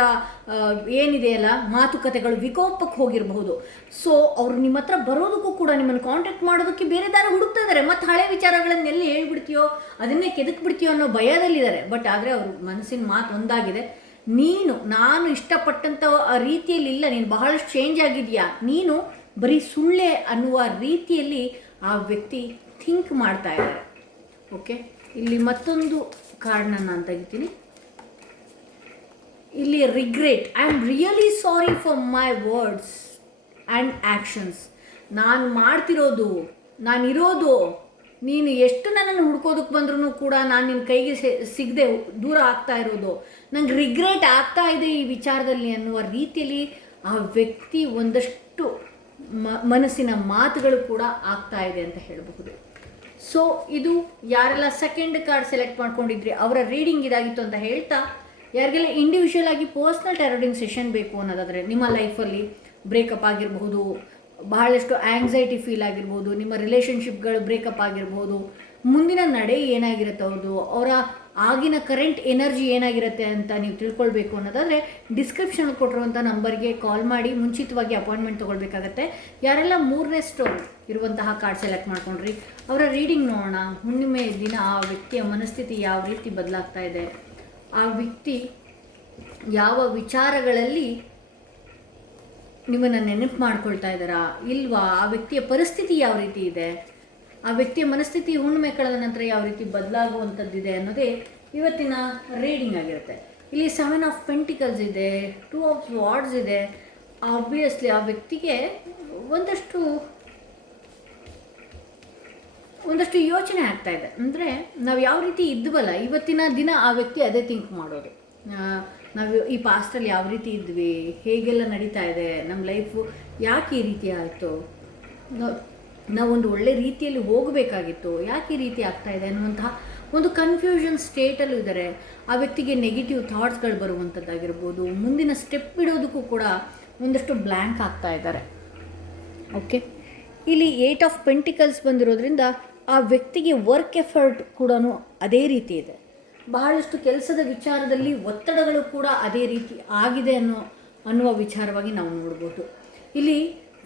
ಏನಿದೆಯಲ್ಲ ಮಾತುಕತೆಗಳು ವಿಕೋಪಕ್ಕೆ ಹೋಗಿರಬಹುದು. ಸೊ ಅವರು ನಿಮ್ಮ ಹತ್ರ ಬರೋದಕ್ಕೂ ಕೂಡ, ನಿಮ್ಮನ್ನು ಕಾಂಟ್ಯಾಕ್ಟ್ ಮಾಡೋದಕ್ಕೆ ಬೇರೆ ದಾರಿ ಹುಡುಕ್ತಾ ಇದ್ದಾರೆ. ಮತ್ತು ಹಳೆ ವಿಚಾರಗಳನ್ನೆಲ್ಲಿ ಹೇಳ್ಬಿಡ್ತೀಯೋ, ಅದನ್ನೇ ಕೆದಕ್ ಬಿಡ್ತೀಯೋ ಅನ್ನೋ ಭಯದಲ್ಲಿದ್ದಾರೆ. ಬಟ್ ಆದರೆ ಅವ್ರ ಮನಸ್ಸಿನ ಮಾತು ಒಂದಾಗಿದೆ, ನಾನು ಇಷ್ಟಪಟ್ಟಂಥ ರೀತಿಯಲ್ಲಿ ಇಲ್ಲ, ನೀನು ಬಹಳಷ್ಟು ಚೇಂಜ್ ಆಗಿದೆಯಾ, ನೀನು ಬರೀ ಸುಳ್ಳೆ ಅನ್ನುವ ರೀತಿಯಲ್ಲಿ ಆ ವ್ಯಕ್ತಿ ಥಿಂಕ್ ಮಾಡ್ತಾ ಇದ್ದಾರೆ. ಓಕೆ, ಇಲ್ಲಿ ಮತ್ತೊಂದು ಕಾರ್ಡ್ನ ನಾನು ತೆಗಿತೀನಿ. ಇಲ್ಲಿ regret, I am really sorry for my words and actions. ನಾನು ಮಾಡ್ತಿರೋದು, ನಾನಿರೋದು, ನೀನು ಎಷ್ಟು ನನ್ನನ್ನು ಹುಡ್ಕೋದಕ್ಕೆ ಬಂದ್ರೂ ಕೂಡ ನಾನು ನಿನ್ನ ಕೈಗೆ ಸಿಗದೆ ದೂರ ಆಗ್ತಾ ಇರೋದು, ನಂಗೆ ರಿಗ್ರೆಟ್ ಆಗ್ತಾ ಇದೆ ಈ ವಿಚಾರದಲ್ಲಿ ಅನ್ನುವ ರೀತಿಯಲ್ಲಿ ಆ ವ್ಯಕ್ತಿ ಒಂದಷ್ಟು ಮನಸ್ಸಿನ ಮಾತುಗಳು ಕೂಡ ಆಗ್ತಾ ಇದೆ ಅಂತ ಹೇಳಬಹುದು. ಸೊ ಇದು ಯಾರೆಲ್ಲ ಸೆಕೆಂಡ್ ಕಾರ್ಡ್ ಸೆಲೆಕ್ಟ್ ಮಾಡ್ಕೊಂಡಿದ್ರಿ ಅವರ ರೀಡಿಂಗ್ ಇದಾಗಿತ್ತು ಅಂತ ಹೇಳ್ತಾ, ಯಾರಿಗೆಲ್ಲ ಇಂಡಿವಿಜುವಲ್ ಆಗಿ ಪರ್ಸ್ನಲ್ ಟೆರರಿಂಗ್ ಸೆಷನ್ ಬೇಕು ಅನ್ನೋದಾದರೆ, ನಿಮ್ಮ ಲೈಫಲ್ಲಿ ಬ್ರೇಕಪ್ ಆಗಿರಬಹುದು, ಬಹಳಷ್ಟು ಆ್ಯಂಗ್ಸೈಟಿ ಫೀಲ್ ಆಗಿರ್ಬೋದು, ನಿಮ್ಮ ರಿಲೇಷನ್ಶಿಪ್ಗಳು ಬ್ರೇಕಪ್ ಆಗಿರ್ಬೋದು, ಮುಂದಿನ ನಡೆ ಏನಾಗಿರುತ್ತೆ ಅವ್ರದ್ದು, ಅವರ ಆಗಿನ ಕರೆಂಟ್ ಎನರ್ಜಿ ಏನಾಗಿರುತ್ತೆ ಅಂತ ನೀವು ತಿಳ್ಕೊಳ್ಬೇಕು ಅನ್ನೋದಾದರೆ ಡಿಸ್ಕ್ರಿಪ್ಷನ್ ಕೊಟ್ಟಿರುವಂಥ ನಂಬರ್ಗೆ ಕಾಲ್ ಮಾಡಿ ಮುಂಚಿತವಾಗಿ ಅಪಾಯಿಂಟ್ಮೆಂಟ್ ತೊಗೊಳ್ಬೇಕಾಗತ್ತೆ. ಯಾರೆಲ್ಲ 3ನೇ ಸ್ಟೋನ್ ಇರುವಂತಹ ಕಾರ್ಡ್ ಸೆಲೆಕ್ಟ್ ಮಾಡ್ಕೊಂಡ್ರಿ ಅವರ ರೀಡಿಂಗ್ ನೋಡೋಣ. ಹುಣ್ಣಿಮೆ ದಿನ ಆ ವ್ಯಕ್ತಿಯ ಮನಸ್ಥಿತಿ ಯಾವ ರೀತಿ ಬದಲಾಗ್ತಾ ಇದೆ, ಆ ವ್ಯಕ್ತಿ ಯಾವ ವಿಚಾರಗಳಲ್ಲಿ ನಿಮ್ಮನ್ನು ನೆನಪು ಮಾಡ್ಕೊಳ್ತಾ ಇದ್ದಾರಾ ಇಲ್ವಾ, ಆ ವ್ಯಕ್ತಿಯ ಪರಿಸ್ಥಿತಿ ಯಾವ ರೀತಿ ಇದೆ, ಆ ವ್ಯಕ್ತಿಯ ಮನಸ್ಥಿತಿ ಹುಣ್ಣಿಮೆ ಕಳೆದ ನಂತರ ಯಾವ ರೀತಿ ಬದಲಾಗುವಂಥದ್ದಿದೆ ಅನ್ನೋದೇ ಇವತ್ತಿನ ರೀಡಿಂಗ್ ಆಗಿರುತ್ತೆ. ಇಲ್ಲಿ 7 ಆಫ್ ಪೆಂಟಿಕಲ್ಸ್ ಇದೆ, 2 ಆಫ್ ವಾರ್ಡ್ಸ್ ಇದೆ. ಆಬ್ವಿಯಸ್ಲಿ ಆ ವ್ಯಕ್ತಿಗೆ ಒಂದಷ್ಟು ಯೋಚನೆ ಆಗ್ತಾ ಇದೆ. ಅಂದರೆ ನಾವು ಯಾವ ರೀತಿ ಇದ್ವಲ್ಲ ಇವತ್ತಿನ ದಿನ ಆ ವ್ಯಕ್ತಿ ಅದೇ ಥಿಂಕ್ ಮಾಡೋದು. ನಾವು ಈ ಪಾಸ್ಟಲ್ಲಿ ಯಾವ ರೀತಿ ಇದ್ವಿ, ಹೇಗೆಲ್ಲ ನಡೀತಾ ಇದೆ ನಮ್ಮ ಲೈಫು, ಯಾಕೆ ಈ ರೀತಿ ಆಯಿತು, ನಾವೊಂದು ಒಳ್ಳೆ ರೀತಿಯಲ್ಲಿ ಹೋಗಬೇಕಾಗಿತ್ತು, ಯಾಕೆ ಈ ರೀತಿ ಆಗ್ತಾ ಇದೆ ಅನ್ನುವಂತಹ ಒಂದು ಕನ್ಫ್ಯೂಷನ್ ಸ್ಟೇಟಲ್ಲೂ ಇದ್ದಾರೆ. ಆ ವ್ಯಕ್ತಿಗೆ ನೆಗೆಟಿವ್ ಥಾಟ್ಸ್ಗಳು ಬರುವಂಥದ್ದಾಗಿರ್ಬೋದು, ಮುಂದಿನ ಸ್ಟೆಪ್ ಇಡೋದಕ್ಕೂ ಕೂಡ ಒಂದಷ್ಟು ಬ್ಲ್ಯಾಂಕ್ ಆಗ್ತಾ ಇದ್ದಾರೆ. ಓಕೆ, ಇಲ್ಲಿ 8 ಆಫ್ ಪೆಂಟಿಕಲ್ಸ್ ಬಂದಿರೋದ್ರಿಂದ ಆ ವ್ಯಕ್ತಿಗೆ ವರ್ಕ್ ಎಫರ್ಟ್ ಕೂಡ ಅದೇ ರೀತಿ ಇದೆ. ಬಹಳಷ್ಟು ಕೆಲಸದ ವಿಚಾರದಲ್ಲಿ ಒತ್ತಡಗಳು ಕೂಡ ಅದೇ ರೀತಿ ಆಗಿದೆ ಅನ್ನುವ ವಿಚಾರವಾಗಿ ನಾವು ನೋಡ್ಬೋದು. ಇಲ್ಲಿ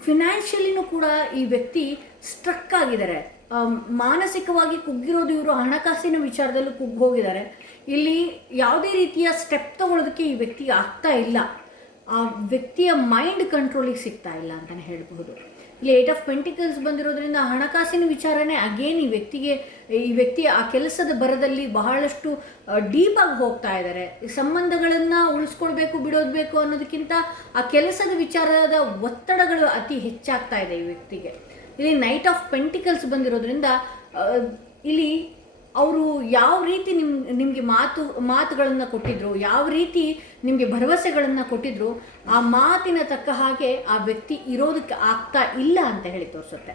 ಫಿನಾನ್ಷಿಯಲಿನೂ ಕೂಡ ಈ ವ್ಯಕ್ತಿ ಸ್ಟ್ರಕ್ ಆಗಿದ್ದಾರೆ. ಮಾನಸಿಕವಾಗಿ ಕುಗ್ಗಿರೋದು ಇವರು, ಹಣಕಾಸಿನ ವಿಚಾರದಲ್ಲೂ ಕುಗ್ಗಿ ಹೋಗಿದ್ದಾರೆ. ಇಲ್ಲಿ ಯಾವುದೇ ರೀತಿಯ ಸ್ಟೆಪ್ ತಗೊಳ್ಳೋದಕ್ಕೆ ಈ ವ್ಯಕ್ತಿಗೆ ಆಗ್ತಾ ಇಲ್ಲ. ಆ ವ್ಯಕ್ತಿಯ ಮೈಂಡ್ ಕಂಟ್ರೋಲಿಗೆ ಸಿಗ್ತಾ ಇಲ್ಲ ಅಂತಲೇ ಹೇಳ್ಬಹುದು. ಇಲ್ಲಿ 8 ಆಫ್ ಪೆಂಟಿಕಲ್ಸ್ ಬಂದಿರೋದ್ರಿಂದ ಹಣಕಾಸಿನ ವಿಚಾರನೇ ಅಗೇನ್ ಈ ವ್ಯಕ್ತಿ ಆ ಕೆಲಸದ ಬರದಲ್ಲಿ ಬಹಳಷ್ಟು ಡೀಪಾಗಿ ಹೋಗ್ತಾ ಇದ್ದಾರೆ. ಸಂಬಂಧಗಳನ್ನು ಉಳಿಸ್ಕೊಳ್ಬೇಕು ಬಿಡೋದು ಅನ್ನೋದಕ್ಕಿಂತ ಆ ಕೆಲಸದ ವಿಚಾರದ ಒತ್ತಡಗಳು ಅತಿ ಹೆಚ್ಚಾಗ್ತಾ ಇದೆ ಈ ವ್ಯಕ್ತಿಗೆ. ಇಲ್ಲಿ ನೈಟ್ ಆಫ್ ಪೆಂಟಿಕಲ್ಸ್ ಬಂದಿರೋದ್ರಿಂದ ಇಲ್ಲಿ ಅವರು ಯಾವ ರೀತಿ ನಿಮಗೆ ಮಾತುಗಳನ್ನು ಕೊಟ್ಟಿದ್ರು, ಯಾವ ರೀತಿ ನಿಮಗೆ ಭರವಸೆಗಳನ್ನು ಕೊಟ್ಟಿದ್ರು, ಆ ಮಾತಿನ ತಕ್ಕ ಹಾಗೆ ಆ ವ್ಯಕ್ತಿ ಇರೋದಕ್ಕೆ ಆಗ್ತಾ ಇಲ್ಲ ಅಂತ ಹೇಳಿ ತೋರಿಸುತ್ತೆ.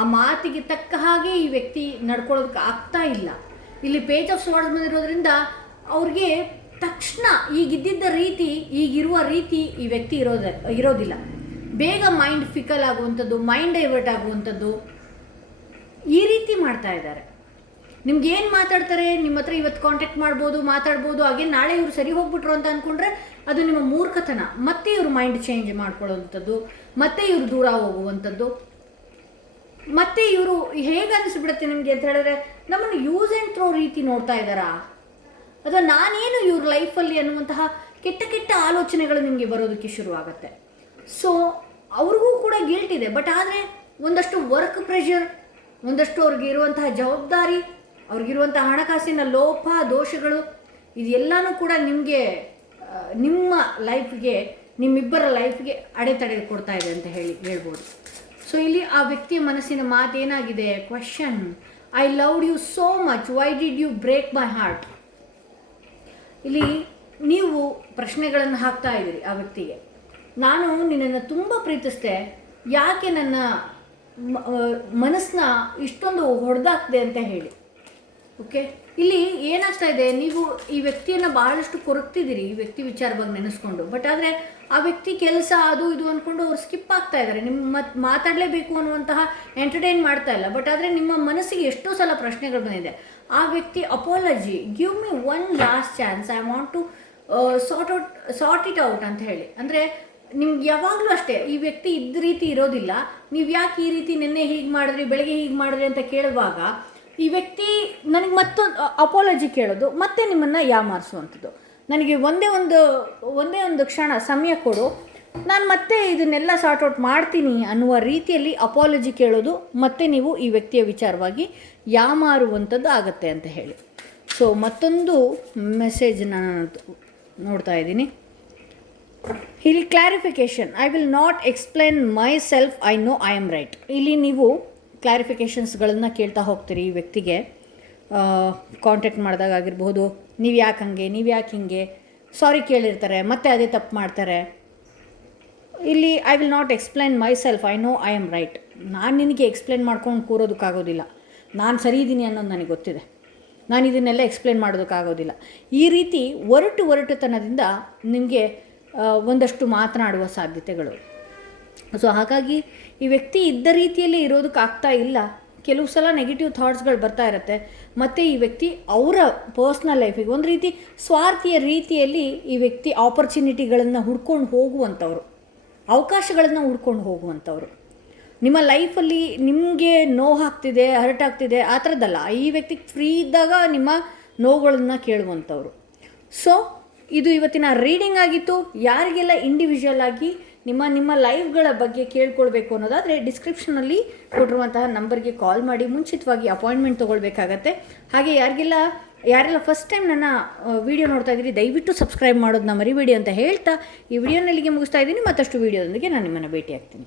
ಆ ಮಾತಿಗೆ ತಕ್ಕ ಹಾಗೆ ಈ ವ್ಯಕ್ತಿ ನಡ್ಕೊಳ್ಳೋದಕ್ಕೆ ಆಗ್ತಾ ಇಲ್ಲ. ಇಲ್ಲಿ ಪೇಜ್ ಆಫ್ ಸ್ವಾರ್ಡ್ಸ್ ಬಂದಿರೋದ್ರಿಂದ ಅವ್ರಿಗೆ ತಕ್ಷಣ ಈಗಿದ್ದ ರೀತಿ, ಈಗಿರುವ ರೀತಿ ಈ ವ್ಯಕ್ತಿ ಇರೋದಿಲ್ಲ. ಬೇಗ ಮೈಂಡ್ ಫಿಕಲ್ ಆಗುವಂಥದ್ದು, ಮೈಂಡ್ ಡೈವರ್ಟ್ ಆಗುವಂಥದ್ದು, ಈ ರೀತಿ ಮಾಡ್ತಾ ಇದ್ದಾರೆ. ನಿಮ್ಗೆ ಏನು ಮಾತಾಡ್ತಾರೆ, ನಿಮ್ಮ ಹತ್ರ ಇವತ್ತು ಕಾಂಟ್ಯಾಕ್ಟ್ ಮಾತಾಡ್ಬೋದು, ಹಾಗೆ ನಾಳೆ ಇವರು ಸರಿ ಹೋಗ್ಬಿಟ್ರು ಅಂತ ಅಂದ್ಕೊಂಡ್ರೆ ಅದು ನಿಮ್ಮ ಮೂರ್ಖತನ. ಮತ್ತೆ ಇವರು ಮೈಂಡ್ ಚೇಂಜ್ ಮಾಡ್ಕೊಳ್ಳೋವಂಥದ್ದು, ಮತ್ತೆ ಇವರು ದೂರ ಹೋಗುವಂಥದ್ದು, ಮತ್ತೆ ಇವರು ಹೇಗೆ ಅನಿಸ್ಬಿಡುತ್ತೆ ನಿಮಗೆ ಅಂತ ಹೇಳಿದ್ರೆ ನಮ್ಮನ್ನು ಯೂಸ್ ಆ್ಯಂಡ್ ಥ್ರೋ ರೀತಿ ನೋಡ್ತಾ ಇದ್ದಾರಾ, ಅಥವಾ ನಾನೇನು ಇವ್ರ ಲೈಫಲ್ಲಿ ಅನ್ನುವಂತಹ ಕೆಟ್ಟ ಆಲೋಚನೆಗಳು ನಿಮಗೆ ಬರೋದಕ್ಕೆ ಶುರುವಾಗುತ್ತೆ. ಸೊ ಅವ್ರಿಗೂ ಕೂಡ ಗಿಲ್ಟ್ ಇದೆ. ಬಟ್ ಆದರೆ ಒಂದಷ್ಟು ವರ್ಕ್ ಪ್ರೆಷರ್, ಒಂದಷ್ಟು ಅವ್ರಿಗೆ ಇರುವಂತಹ ಜವಾಬ್ದಾರಿ, ಅವ್ರಿಗಿರುವಂತಹ ಹಣಕಾಸಿನ ಲೋಪ ದೋಷಗಳು, ಇದೆಲ್ಲನೂ ಕೂಡ ನಿಮ್ಮ ಲೈಫ್ಗೆ, ನಿಮ್ಮಿಬ್ಬರ ಲೈಫ್ಗೆ ಅಡೆತಡೆ ಕೊಡ್ತಾ ಇದೆ ಅಂತ ಹೇಳ್ಬೋದು. ಸೊ ಇಲ್ಲಿ ಆ ವ್ಯಕ್ತಿಯ ಮನಸ್ಸಿನ ಮಾತೇನಾಗಿದೆ, question, I loved you so much, why did you break my heart. ಇಲ್ಲಿ ನೀವು ಪ್ರಶ್ನೆಗಳನ್ನು ಹಾಕ್ತಾ ಇದ್ದೀರಿ ಆ ವ್ಯಕ್ತಿಗೆ. ನಾನು ನಿನ್ನನ್ನು ತುಂಬ ಪ್ರೀತಿಸ್ದೆ, ಯಾಕೆ ನನ್ನ ಮನಸ್ಸನ್ನ ಇಷ್ಟೊಂದು ಹೊಡೆದಾಕ್ದೆ ಅಂತ ಹೇಳಿ. ಓಕೆ, ಇಲ್ಲಿ ಏನಾಗ್ತಾ ಇದೆ, ನೀವು ಈ ವ್ಯಕ್ತಿಯನ್ನು ಬಹಳಷ್ಟು ಕೊರಗ್ತಿದ್ದೀರಿ ಈ ವ್ಯಕ್ತಿ ವಿಚಾರವಾಗಿ ನೆನೆಸ್ಕೊಂಡು. ಬಟ್ ಆದರೆ ಆ ವ್ಯಕ್ತಿ ಕೆಲಸ ಅದು ಇದು ಅಂದ್ಕೊಂಡು ಅವ್ರು ಸ್ಕಿಪ್ ಆಗ್ತಾ ಇದ್ದಾರೆ. ನಿಮ್ಮ ಮಾತಾಡಲೇಬೇಕು ಅನ್ನುವಂತಹ ಎಂಟರ್ಟೈನ್ ಮಾಡ್ತಾ ಇಲ್ಲ. ಬಟ್ ಆದರೆ ನಿಮ್ಮ ಮನಸ್ಸಿಗೆ ಎಷ್ಟೋ ಸಲ ಪ್ರಶ್ನೆಗಳು ಬಂದಿದೆ. ಆ ವ್ಯಕ್ತಿ apology, give me one last chance, I want to sort it out ಅಂತ ಹೇಳಿ. ಅಂದರೆ ನಿಮ್ಗೆ ಯಾವಾಗಲೂ ಅಷ್ಟೇ, ಈ ವ್ಯಕ್ತಿ ಇದ್ದ ರೀತಿ ಇರೋದಿಲ್ಲ. ನೀವು ಯಾಕೆ ಈ ರೀತಿ ನಿನ್ನೆ ಹೀಗೆ ಮಾಡಿದ್ರಿ, ಬೆಳಗ್ಗೆ ಹೀಗೆ ಮಾಡಿದ್ರಿ ಅಂತ ಕೇಳುವಾಗ ಈ ವ್ಯಕ್ತಿ ನನಗೆ ಮತ್ತೊಂದು ಅಪಾಲಜಿ ಕೇಳೋದು, ಮತ್ತೆ ನಿಮ್ಮನ್ನು ಯಾಮಾರಿಸುವಂಥದ್ದು. ನನಗೆ ಒಂದೇ ಒಂದು ಕ್ಷಣ ಸಮಯ ಕೊಡು, ನಾನು ಮತ್ತೆ ಇದನ್ನೆಲ್ಲ ಸಾರ್ಟ್ ಔಟ್ ಮಾಡ್ತೀನಿ ಅನ್ನುವ ರೀತಿಯಲ್ಲಿ ಅಪಾಲಜಿ ಕೇಳೋದು, ಮತ್ತೆ ನೀವು ಈ ವ್ಯಕ್ತಿಯ ವಿಚಾರವಾಗಿ ಯಾಮಾರುವಂಥದ್ದು ಆಗುತ್ತೆ ಅಂತ ಹೇಳಿ. ಸೊ ಮತ್ತೊಂದು ಮೆಸೇಜನ್ನ ನಾನು ನೋಡ್ತಾ ಇದ್ದೀನಿ. ಇಲ್ಲಿ clarification, I will not explain my self, I know I am right. ಇಲ್ಲಿ ನೀವು ಕ್ಲಾರಿಫಿಕೇಷನ್ಸ್ಗಳನ್ನು ಕೇಳ್ತಾ ಹೋಗ್ತೀರಿ ಈ ವ್ಯಕ್ತಿಗೆ. ಕಾಂಟ್ಯಾಕ್ಟ್ ಮಾಡಿದಾಗ ಆಗಿರ್ಬೋದು, ನೀವು ಯಾಕೆ ಹಿಂಗೆ ಸಾರಿ ಕೇಳಿರ್ತಾರೆ, ಮತ್ತೆ ಅದೇ ತಪ್ಪು ಮಾಡ್ತಾರೆ. ಇಲ್ಲಿ I will not explain my self, I know I am right. ನಾನು ನಿನಗೆ ಎಕ್ಸ್ಪ್ಲೇನ್ ಮಾಡ್ಕೊಂಡು ಕೂರೋದಕ್ಕಾಗೋದಿಲ್ಲ, ನಾನು ಸರಿ ಇದ್ದೀನಿ ಅನ್ನೋದು ನನಗೆ ಗೊತ್ತಿದೆ, ನಾನು ಇದನ್ನೆಲ್ಲ ಎಕ್ಸ್ಪ್ಲೇನ್ ಮಾಡೋದಕ್ಕಾಗೋದಿಲ್ಲ. ಈ ರೀತಿ ಒರಟುತನದಿಂದ ನಿಮಗೆ ಒಂದಷ್ಟು ಮಾತನಾಡುವ ಸಾಧ್ಯತೆಗಳು. ಸೊ ಹಾಗಾಗಿ ಈ ವ್ಯಕ್ತಿ ಇದ್ದ ರೀತಿಯಲ್ಲಿ ಇರೋದಕ್ಕಾಗ್ತಾ ಇಲ್ಲ. ಕೆಲವು ಸಲ ನೆಗೆಟಿವ್ ಥಾಟ್ಸ್ಗಳು ಬರ್ತಾ ಇರುತ್ತೆ. ಮತ್ತು ಈ ವ್ಯಕ್ತಿ ಅವರ ಪರ್ಸ್ನಲ್ ಲೈಫಿಗೆ ಒಂದು ರೀತಿ ಸ್ವಾರ್ಥಿಯ ರೀತಿಯಲ್ಲಿ ಈ ವ್ಯಕ್ತಿ ಆಪರ್ಚುನಿಟಿಗಳನ್ನು ಹುಡ್ಕೊಂಡು ಹೋಗುವಂಥವ್ರು, ಅವಕಾಶಗಳನ್ನು ಹುಡ್ಕೊಂಡು ಹೋಗುವಂಥವ್ರು. ನಿಮ್ಮ ಲೈಫಲ್ಲಿ ನಿಮಗೆ ನೋವಾಗ್ತಿದೆ, ಹರ್ಟ್ ಆಗ್ತಿದೆ ಆ ಥರದ್ದಲ್ಲ, ಈ ವ್ಯಕ್ತಿಗೆ ಫ್ರೀ ಇದ್ದಾಗ ನಿಮ್ಮ ನೋವುಗಳನ್ನು ಕೇಳುವಂಥವ್ರು. ಸೊ ಇದು ಇವತ್ತಿನ ರೀಡಿಂಗ್ ಆಗಿತ್ತು. ಯಾರಿಗೆಲ್ಲ ಇಂಡಿವಿಜುವಲ್ ಆಗಿ ನಿಮ್ಮ ಲೈಫ್ಗಳ ಬಗ್ಗೆ ಕೇಳ್ಕೊಳ್ಬೇಕು ಅನ್ನೋದಾದರೆ ಡಿಸ್ಕ್ರಿಪ್ಷನಲ್ಲಿ ಕೊಟ್ಟಿರುವಂತಹ ನಂಬರ್ಗೆ ಕಾಲ್ ಮಾಡಿ ಮುಂಚಿತವಾಗಿ ಅಪಾಯಿಂಟ್ಮೆಂಟ್ ತೊಗೊಳ್ಬೇಕಾಗತ್ತೆ. ಹಾಗೆ ಯಾರಿಗೆಲ್ಲ ಯಾರೆಲ್ಲ ಫಸ್ಟ್ ಟೈಮ್ ನನ್ನ ವಿಡಿಯೋ ನೋಡ್ತಾ ಇದ್ದೀರಿ ದಯವಿಟ್ಟು ಸಬ್ಸ್ಕ್ರೈಬ್ ಮಾಡೋದನ್ನ ಮರಿಬೇಡಿ ಅಂತ ಹೇಳ್ತಾ ಈ ವಿಡಿಯೋನಲ್ಲಿಗೆ ಮುಗಿಸ್ತಾ ಇದ್ದೀನಿ. ಮತ್ತಷ್ಟು ವಿಡಿಯೋದೊಂದಿಗೆ ನಾನು ನಿಮ್ಮನ್ನು ಭೇಟಿ ಆಗ್ತೀನಿ.